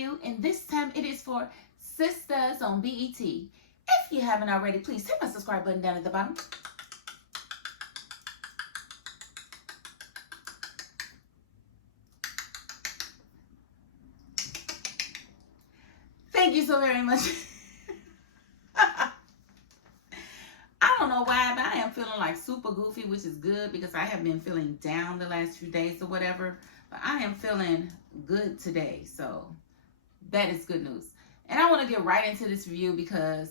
review, and this time it is for Sistas on BET. If you haven't already, please hit my subscribe button down at the bottom. Thank you so very much. I don't know why, but I am feeling like super goofy, which is good because I have been feeling down the last few days or whatever. But I am feeling good today, so that is good news. And I want to get right into this review because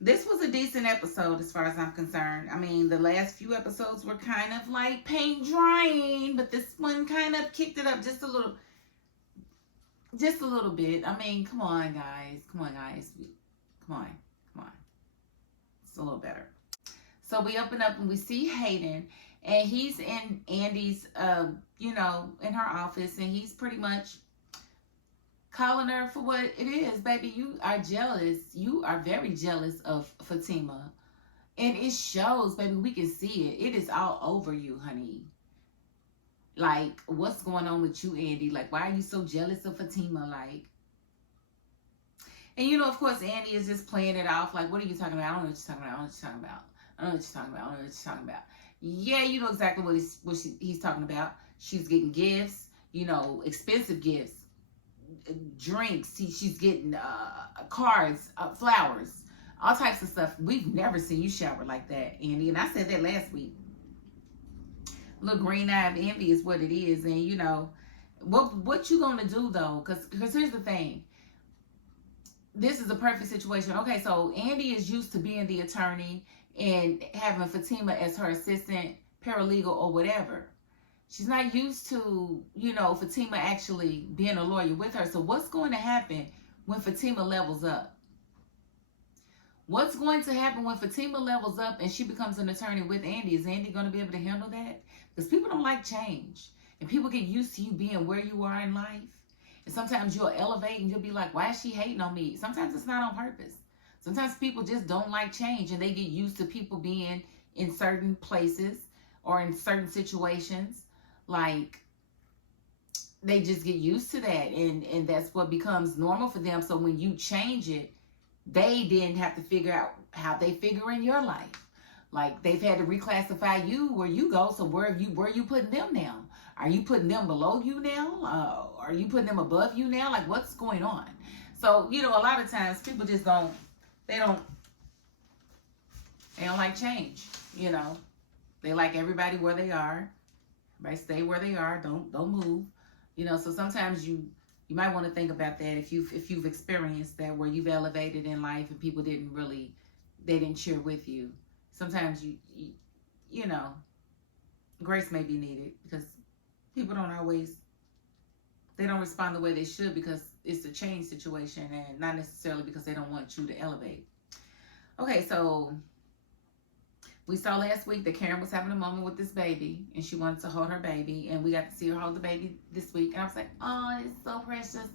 this was a decent episode as far as I'm concerned. I mean, the last few episodes were kind of like paint drying, but this one kind of kicked it up just a little bit. I mean, come on, guys. Come on. It's a little better. So we open up and we see Hayden, and he's in Andy's, in her office, and he's pretty much calling her for what it is. Baby, you are jealous. You are very jealous of Fatima. And it shows, baby. We can see it. It is all over you, honey. Like, what's going on with you, Andy? Like, why are you so jealous of Fatima? Like, and of course, Andy is just playing it off. Like, what are you talking about? I don't know what you're talking about. I don't know what you're talking about. I don't know what you're talking about. Yeah, you know exactly what he's talking about. She's getting gifts, expensive gifts, drinks. She's getting cards, flowers, all types of stuff. We've never seen you shower like that, Andy. And I said that last week. Little green-eyed envy is what it is. And what you gonna do though? Because here's the thing. This is a perfect situation. Okay, so Andy is used to being the attorney and having Fatima as her assistant, paralegal, or whatever. She's not used to, Fatima actually being a lawyer with her. So what's going to happen when Fatima levels up? What's going to happen when Fatima levels up and she becomes an attorney with Andy? Is Andy going to be able to handle that? Because people don't like change. And people get used to you being where you are in life. And sometimes you'll elevate and you'll be like, why is she hating on me? Sometimes it's not on purpose. Sometimes people just don't like change and they get used to people being in certain places or in certain situations. Like, they just get used to that. And that's what becomes normal for them. So when you change it, they didn't have to figure out how they figure in your life. Like, they've had to reclassify you where you go. So where are you putting them now? Are you putting them below you now? Are you putting them above you now? Like, what's going on? So, a lot of times people just don't like change. They like everybody where they are. Everybody stay where they are. Don't move. So sometimes you might want to think about that if you've experienced that where you've elevated in life and people they didn't cheer with you. Sometimes grace may be needed because people don't respond the way they should because it's a change situation and not necessarily because they don't want you to elevate. Okay, so we saw last week that Karen was having a moment with this baby and she wanted to hold her baby, and we got to see her hold the baby this week. And I was like, oh, it's so precious.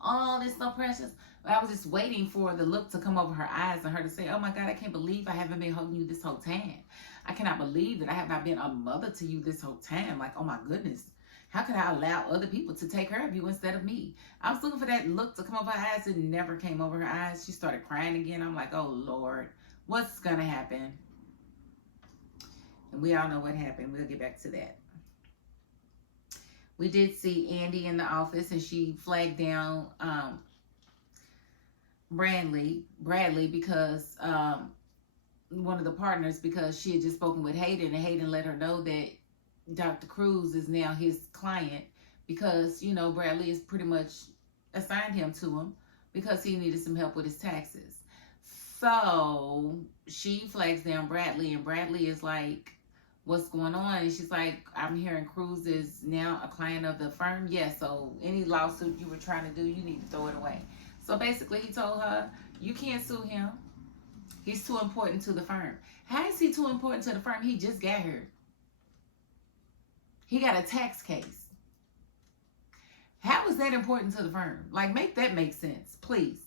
Oh, it's so precious. I was just waiting for the look to come over her eyes and her to say, oh my God, I can't believe I haven't been holding you this whole time. I cannot believe that I have not been a mother to you this whole time. Like, oh my goodness. How could I allow other people to take care of you instead of me? I was looking for that look to come over her eyes. It never came over her eyes. She started crying again. I'm like, oh Lord, what's going to happen? And we all know what happened. We'll get back to that. We did see Andy in the office, and she flagged down Bradley because one of the partners, because she had just spoken with Hayden, and Hayden let her know that Dr. Cruz is now his client because, Bradley has pretty much assigned him to him because he needed some help with his taxes. So she flags down Bradley, and Bradley is like, what's going on? And she's like, I'm hearing Cruz is now a client of the firm. Yes, so any lawsuit you were trying to do, you need to throw it away. So basically he told her, you can't sue him. He's too important to the firm. How is he too important to the firm? He just got here. He got a tax case. How is that important to the firm? Like, make that make sense, please.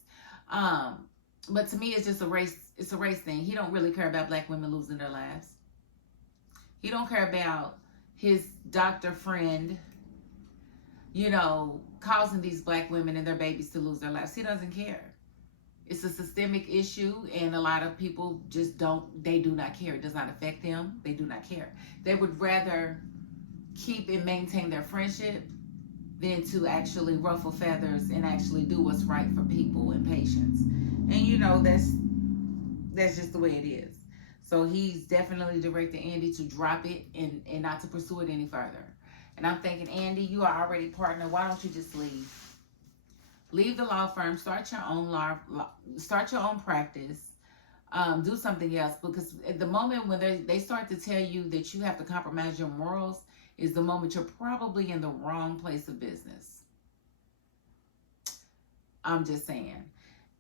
But to me, it's just a race. It's a race thing. He don't really care about black women losing their lives. He don't care about his doctor friend causing these black women and their babies to lose their lives. He doesn't care. It's a systemic issue, and a lot of people just they do not care. It does not affect them. They do not care. They would rather keep and maintain their friendship than to actually ruffle feathers and actually do what's right for people and patients. And that's just the way it is. So he's definitely directed Andy to drop it and not to pursue it any further. And I'm thinking, Andy, you are already partner. Why don't you just leave? Leave the law firm. Start your own start your own practice. Do something else, because at the moment when they start to tell you that you have to compromise your morals is the moment you're probably in the wrong place of business. I'm just saying,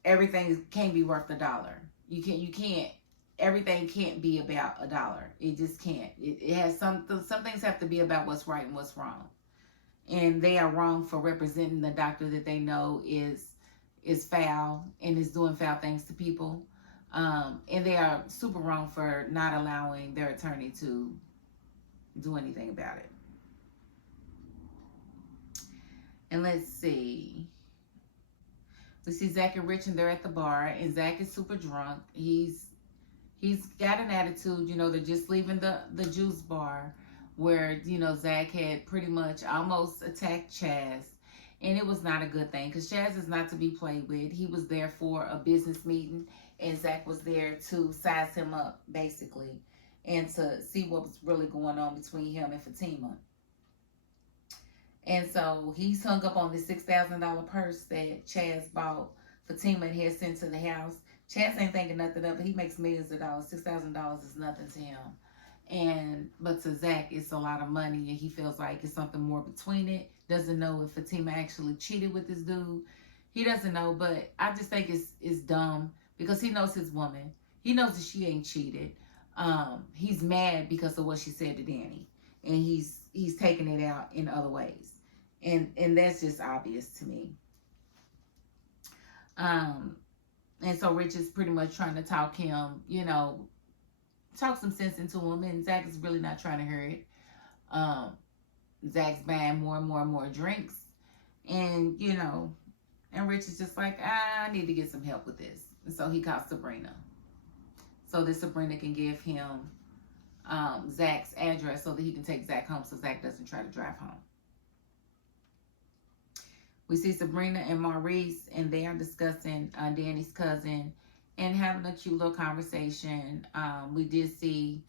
everything can't be worth $1. You can't. Everything can't be about $1. It just can't. It has some things have to be about what's right and what's wrong. And they are wrong for representing the doctor that they know is foul and is doing foul things to people. And they are super wrong for not allowing their attorney to do anything about it. And let's see. We see Zach and Rich, and they're at the bar, and Zach is super drunk. He's got an attitude, they're just leaving the juice bar where, Zach had pretty much almost attacked Chaz. And it was not a good thing, because Chaz is not to be played with. He was there for a business meeting, and Zach was there to size him up, basically, and to see what was really going on between him and Fatima. And so he's hung up on the $6,000 purse that Chaz bought Fatima and had sent to the house. Chaz ain't thinking nothing of it. He makes millions of dollars. $6,000 is nothing to him. But to Zach, it's a lot of money, and he feels like it's something more between it. Doesn't know if Fatima actually cheated with this dude. He doesn't know, but I just think it's dumb, because he knows his woman. He knows that she ain't cheated. He's mad because of what she said to Danny, and he's taking it out in other ways, and that's just obvious to me. And so Rich is pretty much trying to talk him, talk some sense into him, and Zach is really not trying to hear it. Zach's buying more and more and more drinks, and and Rich is just like, I need to get some help with this. And so he calls Sabrina, so that Sabrina can give him Zach's address so that he can take Zach home, so Zach doesn't try to drive home. We see Sabrina and Maurice, and they are discussing Danny's cousin and having a cute little conversation. We did see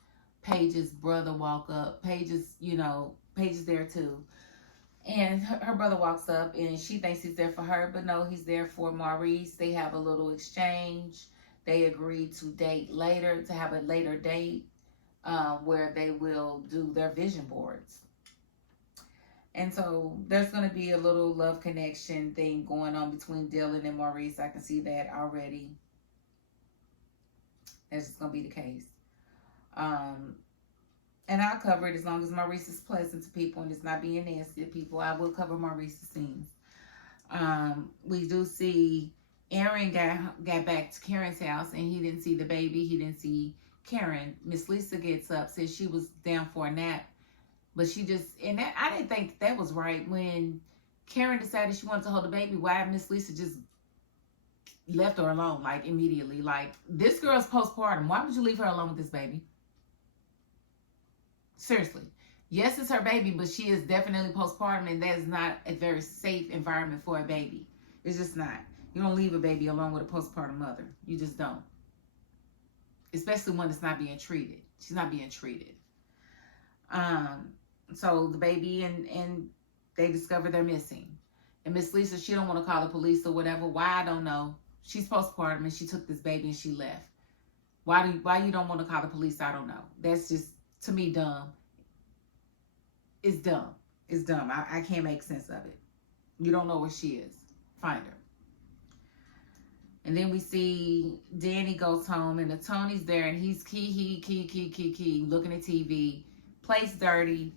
Paige's brother walk up. Paige is there too. And her brother walks up, and she thinks he's there for her, but no, he's there for Maurice. They have a little exchange. They agree to date later, to have a later date where they will do their vision boards. And so there's going to be a little love connection thing going on between Dylan and Maurice. I can see that already. That's just going to be the case. And I'll cover it as long as Maurice is pleasant to people and it's not being nasty to people. I will cover Maurice's scenes. We do see Aaron got back to Karen's house, and he didn't see the baby. He didn't see Karen. Miss Lisa gets up, says she was down for a nap. But she just, I didn't think that was right. When Karen decided she wanted to hold the baby, why Miss Lisa just left her alone, like, immediately? Like, this girl's postpartum. Why would you leave her alone with this baby? Seriously. Yes, it's her baby, but she is definitely postpartum, and that is not a very safe environment for a baby. It's just not. You don't leave a baby alone with a postpartum mother. You just don't. Especially when it's not being treated. She's not being treated. So the baby and they discover they're missing. And Miss Lisa, she don't want to call the police or whatever. Why? I don't know. She's postpartum, and she took this baby and she left. Why you don't want to call the police? I don't know. That's just, to me, dumb. It's dumb. It's dumb. I can't make sense of it. You don't know where she is. Find her. And then we see Danny goes home, and the Tony's there, and he's key looking at TV. Place dirty.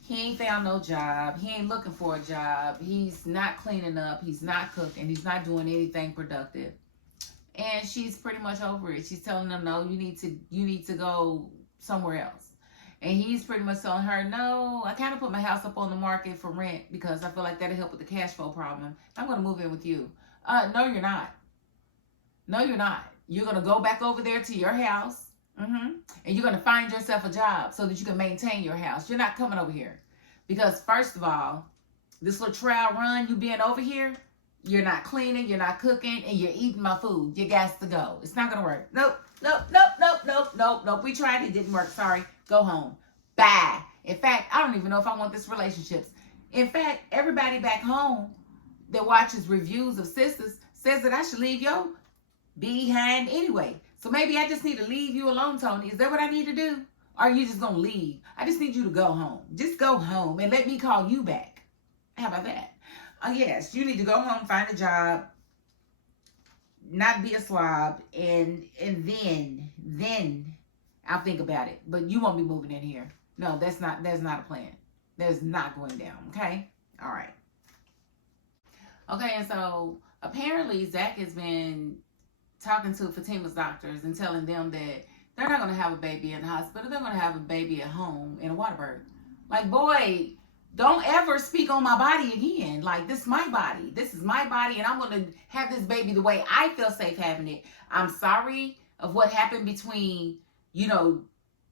He ain't found no job. He ain't looking for a job. He's not cleaning up. He's not cooking. He's not doing anything productive. And she's pretty much over it. She's telling him, no, you need to go somewhere else. And he's pretty much telling her, no, I kind of put my house up on the market for rent because I feel like that'll help with the cash flow problem. I'm going to move in with you. No, you're not. No, you're not. You're going to go back over there to your house. And you're going to find yourself a job so that you can maintain your house. You're not coming over here. Because first of all, this little trial run, you being over here, you're not cleaning, you're not cooking, and you're eating my food. You got to go. It's not going to work. Nope. We tried. It didn't work. Sorry. Go home. Bye. In fact, I don't even know if I want this relationship. In fact, everybody back home that watches reviews of Sistas says that I should leave your behind anyway. So maybe I just need to leave you alone, Tony. Is that what I need to do? Or are you just going to leave? I just need you to go home. Just go home and let me call you back. How about that? Yes, you need to go home, find a job, not be a slob, and then I'll think about it. But you won't be moving in here. No, that's not a plan. That's not going down, okay? All right. Okay, and so apparently Zach has been talking to Fatima's doctors and telling them that they're not going to have a baby in the hospital. They're going to have a baby at home in a water birth. Like, boy, don't ever speak on my body again. Like, this is my body. This is my body, and I'm going to have this baby the way I feel safe having it. I'm sorry of what happened between,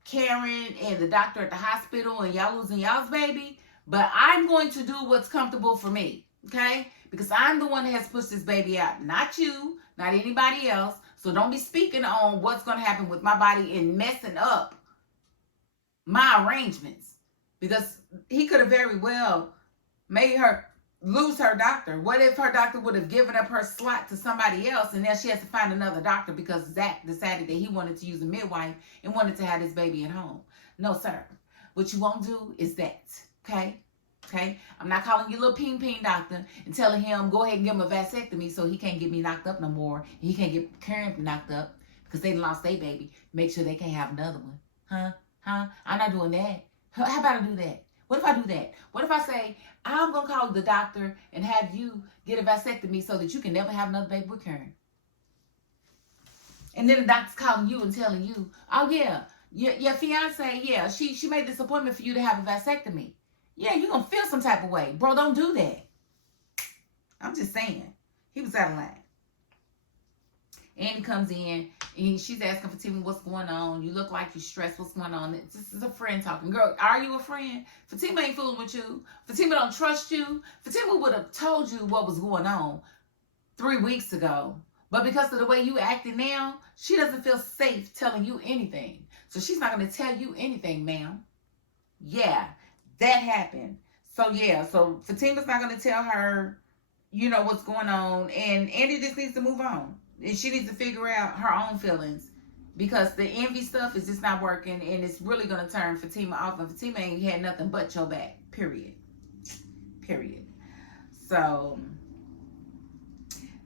Karen and the doctor at the hospital and y'all losing y'all's baby. But I'm going to do what's comfortable for me, okay? Because I'm the one that has pushed this baby out. Not you, not anybody else. So don't be speaking on what's going to happen with my body and messing up my arrangements. Because he could have very well made her lose her doctor. What if her doctor would have given up her slot to somebody else and now she has to find another doctor because Zach decided that he wanted to use a midwife and wanted to have his baby at home? No, sir. What you won't do is that, okay? Okay? I'm not calling you little ping doctor and telling him go ahead and give him a vasectomy so he can't get me knocked up no more. And he can't get Karen knocked up because they lost their baby. Make sure they can't have another one. Huh? I'm not doing that. How about I do that? What if I do that? What if I say, I'm going to call the doctor and have you get a vasectomy so that you can never have another baby with Karen? And then the doctor's calling you and telling you, oh, yeah, your fiance, yeah, she made this appointment for you to have a vasectomy. Yeah, you're going to feel some type of way. Bro, don't do that. I'm just saying. He was out of line. Andy comes in and she's asking Fatima what's going on. You look like you're stressed. What's going on? This is a friend talking. Girl, are you a friend? Fatima ain't fooling with you. Fatima don't trust you. Fatima would have told you what was going on 3 weeks ago. But because of the way you acting now, she doesn't feel safe telling you anything. So she's not going to tell you anything, ma'am. Yeah, that happened. So Fatima's not going to tell her, what's going on. And Andy just needs to move on. And she needs to figure out her own feelings because the envy stuff is just not working and it's really going to turn Fatima off. And Fatima ain't had nothing but your back, period. So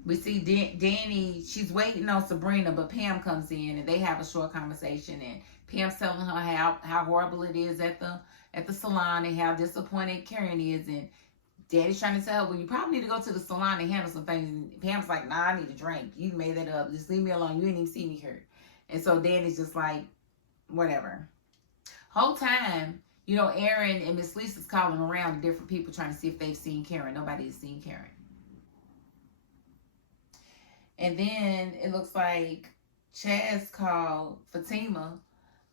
we see Danny, she's waiting on Sabrina, but Pam comes in and they have a short conversation. And Pam's telling her how horrible it is at the salon and how disappointed Karen is. And Daddy's trying to tell her, well, you probably need to go to the salon and handle some things. And Pam's like, nah, I need a drink. You made that up. Just leave me alone. You ain't even see me here. And so Danny's just like, whatever. Whole time, Aaron and Miss Lisa's calling around to different people trying to see if they've seen Karen. Nobody has seen Karen. And then it looks like Chaz called Fatima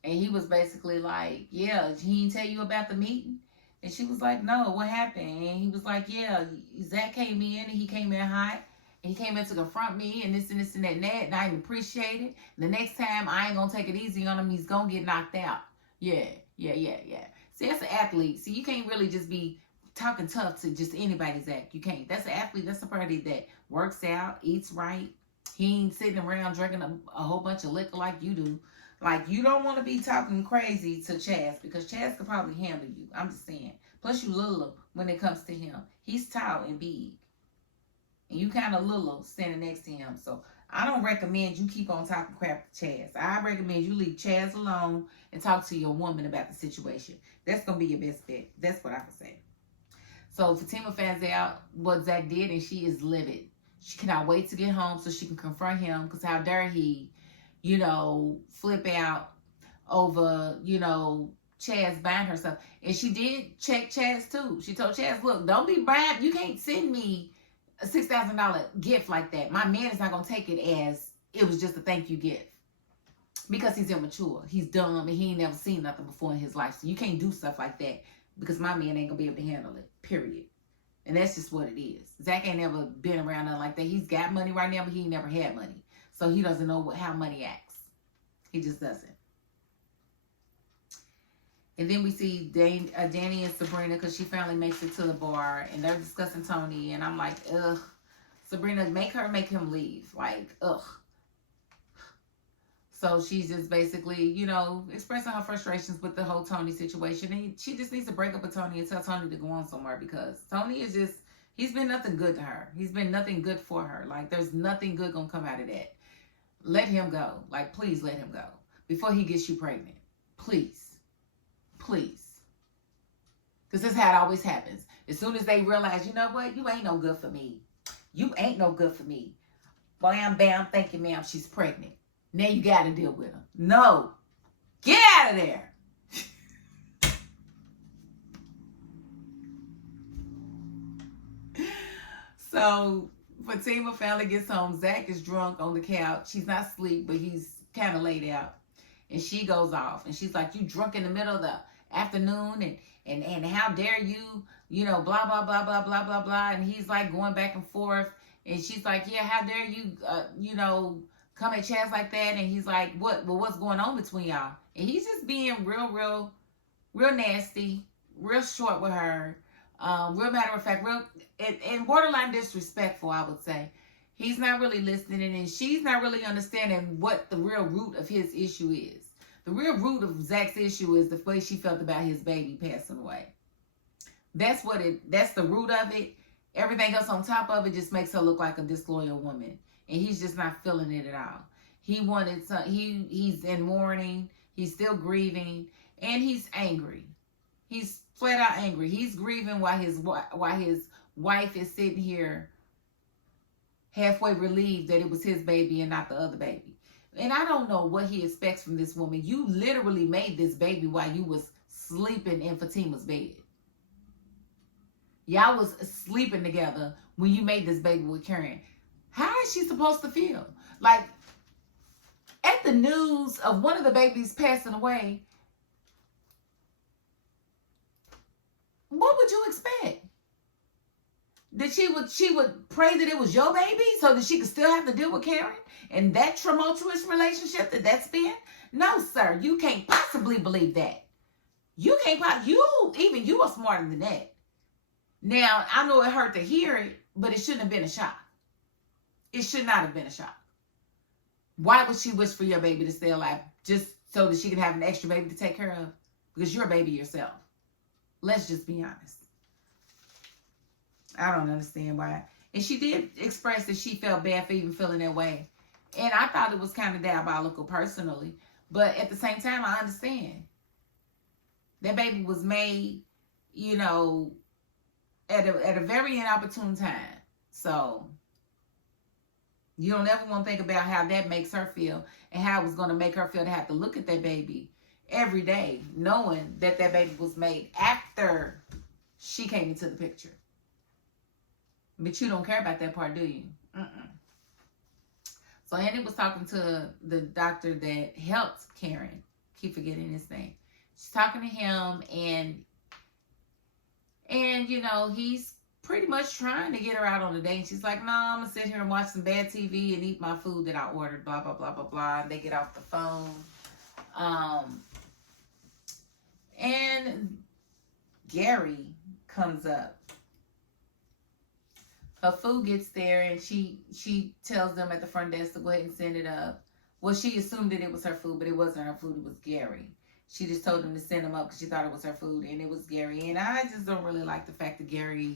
and he was basically like, yeah, he didn't tell you about the meeting? And she was like, no, what happened? And he was like, yeah, Zach came in and he came in hot. And he came in to confront me and this and this and that and that. And I didn't appreciate it. The next time, I ain't going to take it easy on him. He's going to get knocked out. Yeah. See, that's an athlete. See, you can't really just be talking tough to just anybody's act. You can't. That's an athlete. That's somebody that works out, eats right. He ain't sitting around drinking a whole bunch of liquor like you do. Like, you don't want to be talking crazy to Chaz because Chaz could probably handle you. I'm just saying. Plus, you little when it comes to him. He's tall and big. And you kind of little standing next to him. So, I don't recommend you keep on talking crap to Chaz. I recommend you leave Chaz alone and talk to your woman about the situation. That's going to be your best bet. That's what I can say. So, Fatima finds out what Zach did and she is livid. She cannot wait to get home so she can confront him because how dare he flip out over, Chaz buying her stuff. And she did check Chaz too. She told Chaz, look, don't be bribed. You can't send me a $6,000 gift like that. My man is not going to take it as it was just a thank you gift. Because he's immature. He's dumb and he ain't never seen nothing before in his life. So you can't do stuff like that because my man ain't going to be able to handle it. Period. And that's just what it is. Zach ain't never been around nothing like that. He's got money right now, but he ain't never had money. So he doesn't know how money acts. He just doesn't. And then we see Danny and Sabrina because she finally makes it to the bar. And they're discussing Tony. And I'm like, ugh. Sabrina, make him leave. Like, ugh. So she's just basically, you know, expressing her frustrations with the whole Tony situation. And she just needs to break up with Tony and tell Tony to go on somewhere because Tony is just, he's been nothing good to her. He's been nothing good for her. Like, there's nothing good going to come out of that. Let him go. Like, please let him go before he gets you pregnant. Please. Please. Because this is how it always happens. As soon as they realize, you know what? You ain't no good for me. You ain't no good for me. Bam, bam, thank you, ma'am. She's pregnant. Now you got to deal with him. No. Get out of there. So, Fatima finally gets home. Zach is drunk on the couch. He's not asleep, but he's kind of laid out. And she goes off. And she's like, you drunk in the middle of the afternoon and how dare you, you know, blah, blah, blah, blah, blah, blah, blah. And he's like going back and forth. And she's like, yeah, how dare you, you know, come at Chaz like that. And he's like, what? Well, what's going on between y'all? And he's just being real nasty, real short with her. Real matter of fact, real and borderline disrespectful, I would say. He's not really listening, and she's not really understanding what the real root of his issue is. The real root of Zach's issue is the way she felt about his baby passing away. That's the root of it. Everything else on top of it just makes her look like a disloyal woman. And he's just not feeling it at all. He's in mourning, he's still grieving, and he's angry. He's flat out angry. He's grieving while his wife is sitting here halfway relieved that it was his baby and not the other baby. And I don't know what he expects from this woman. You literally made this baby while you was sleeping in Fatima's bed. Y'all was sleeping together when you made this baby with Karen. How is she supposed to feel? Like, at the news of one of the babies passing away, what would you expect? That she would pray that it was your baby so that she could still have to deal with Karen and that tumultuous relationship that's been? No, sir, you can't possibly believe that. You are smarter than that. Now, I know it hurt to hear it, but it shouldn't have been a shock. It should not have been a shock. Why would she wish for your baby to stay alive? Just so that she can have an extra baby to take care of? Because you're a baby yourself. Let's just be honest. I don't understand why. And she did express that she felt bad for even feeling that way. And I thought it was kind of diabolical personally. But at the same time, I understand. That baby was made, you know, at a very inopportune time. So you don't ever want to think about how that makes her feel and how it was going to make her feel to have to look at that baby every day, knowing that that baby was made after she came into the picture. But you don't care about that part, do you? So Andy was talking to the doctor that helped Karen. Keep forgetting his name. She's talking to him, and you know, he's pretty much trying to get her out on a date. She's like, no, I'm going to sit here and watch some bad TV and eat my food that I ordered, blah, blah, blah, blah, blah. And they get off the phone. And Gary comes up. Her food gets there, and she tells them at the front desk to go ahead and send it up. Well, she assumed that it was her food, but it wasn't her food. It was Gary. She just told them to send them up because she thought it was her food, and it was Gary. And I just don't really like the fact that Gary's,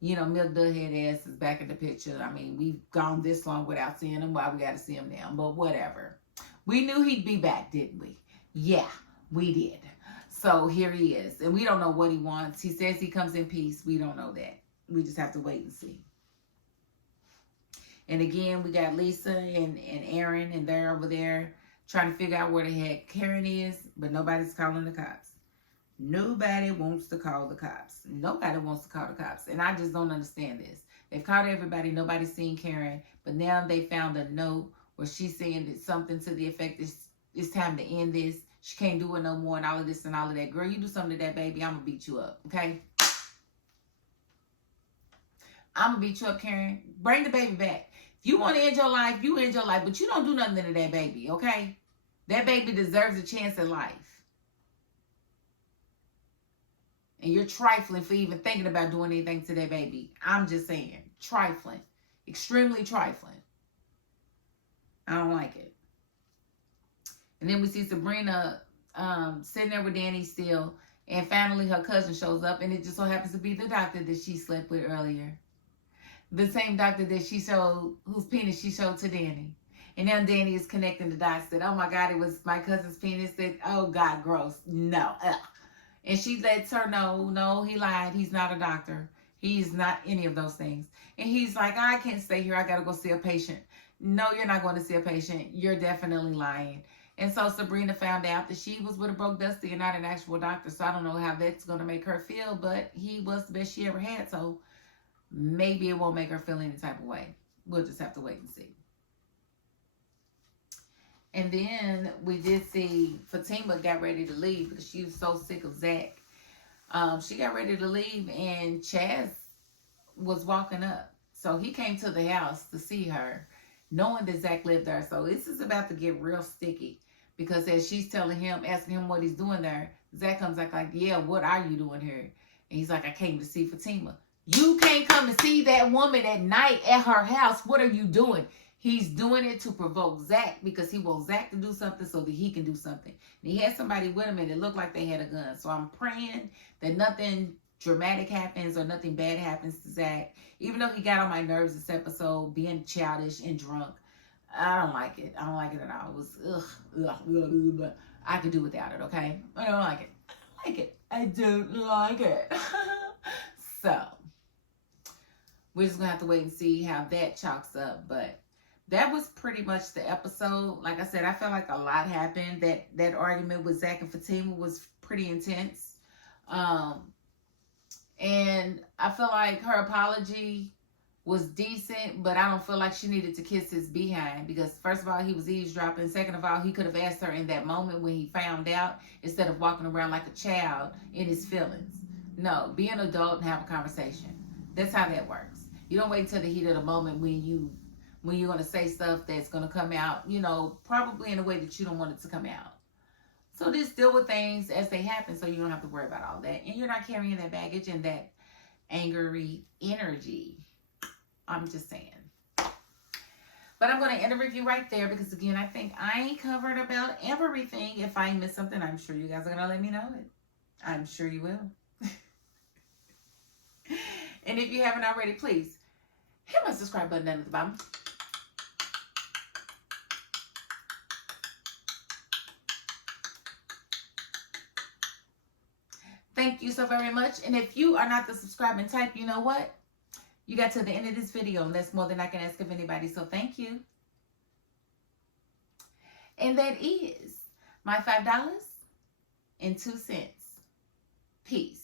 you know, milk dud head ass is back in the picture. I mean, we've gone this long without seeing him. Why we got to see him now? But whatever. We knew he'd be back, didn't we? Yeah, we did. So here he is. And we don't know what he wants. He says he comes in peace. We don't know that. We just have to wait and see. And again, we got Lisa and Aaron, and they're over there trying to figure out where the heck Karen is, but nobody's calling the cops. Nobody wants to call the cops. Nobody wants to call the cops. And I just don't understand this. They've called everybody. Nobody's seen Karen. But now they found a note where she's saying that something to the effect, it's time to end this. She can't do it no more and all of this and all of that. Girl, you do something to that baby, I'm going to beat you up. Okay? I'm going to beat you up, Karen. Bring the baby back. If you want to end your life, you end your life. But you don't do nothing to that baby. Okay? That baby deserves a chance at life. And you're trifling for even thinking about doing anything to that baby. I'm just saying. Trifling. Extremely trifling. I don't like it. And then we see Sabrina sitting there with Danny still. And finally her cousin shows up. And it just so happens to be the doctor that she slept with earlier. The same doctor that she showed, whose penis she showed to Danny. And now Danny is connecting the dots that, oh my God, it was my cousin's penis. That, oh God, gross. No. Ugh. And she lets her know, no, he lied. He's not a doctor. He's not any of those things. And he's like, I can't stay here. I got to go see a patient. No, you're not going to see a patient. You're definitely lying. And so Sabrina found out that she was with a broke Dusty and not an actual doctor. So I don't know how that's going to make her feel, but he was the best she ever had. So maybe it won't make her feel any type of way. We'll just have to wait and see. And then we did see Fatima got ready to leave because she was so sick of Zach. She got ready to leave and Chaz was walking up. So he came to the house to see her, knowing that Zach lived there. So this is about to get real sticky because as she's telling him, asking him what he's doing there, Zach comes back like, yeah, what are you doing here? And he's like, I came to see Fatima. You can't come to see that woman at night at her house. What are you doing? He's doing it to provoke Zach because he wants Zach to do something so that he can do something. And he had somebody with him and it looked like they had a gun. So I'm praying that nothing dramatic happens or nothing bad happens to Zach. Even though he got on my nerves this episode, being childish and drunk. I don't like it. I don't like it at all. It was, ugh. I could do without it, okay? I don't like it. I don't like it. I don't like it. So, we're just going to have to wait and see how that chalks up. But that was pretty much the episode. Like I said, I felt like a lot happened. That argument with Zach and Fatima was pretty intense. And I feel like her apology was decent, but I don't feel like she needed to kiss his behind because first of all, he was eavesdropping. Second of all, he could have asked her in that moment when he found out instead of walking around like a child in his feelings. No, be an adult and have a conversation. That's how that works. You don't wait until the heat of the moment when you're going to say stuff that's going to come out, probably in a way that you don't want it to come out. So just deal with things as they happen so you don't have to worry about all that. And you're not carrying that baggage and that angry energy. I'm just saying. But I'm going to end the review right there because, again, I think I covered about everything. If I missed something, I'm sure you guys are going to let me know it. I'm sure you will. And if you haven't already, please hit my subscribe button down at the bottom. Thank you so very much. And if you are not the subscribing type, you know what? You got to the end of this video, and that's more than I can ask of anybody. So thank you. And that is my $5.02. Peace.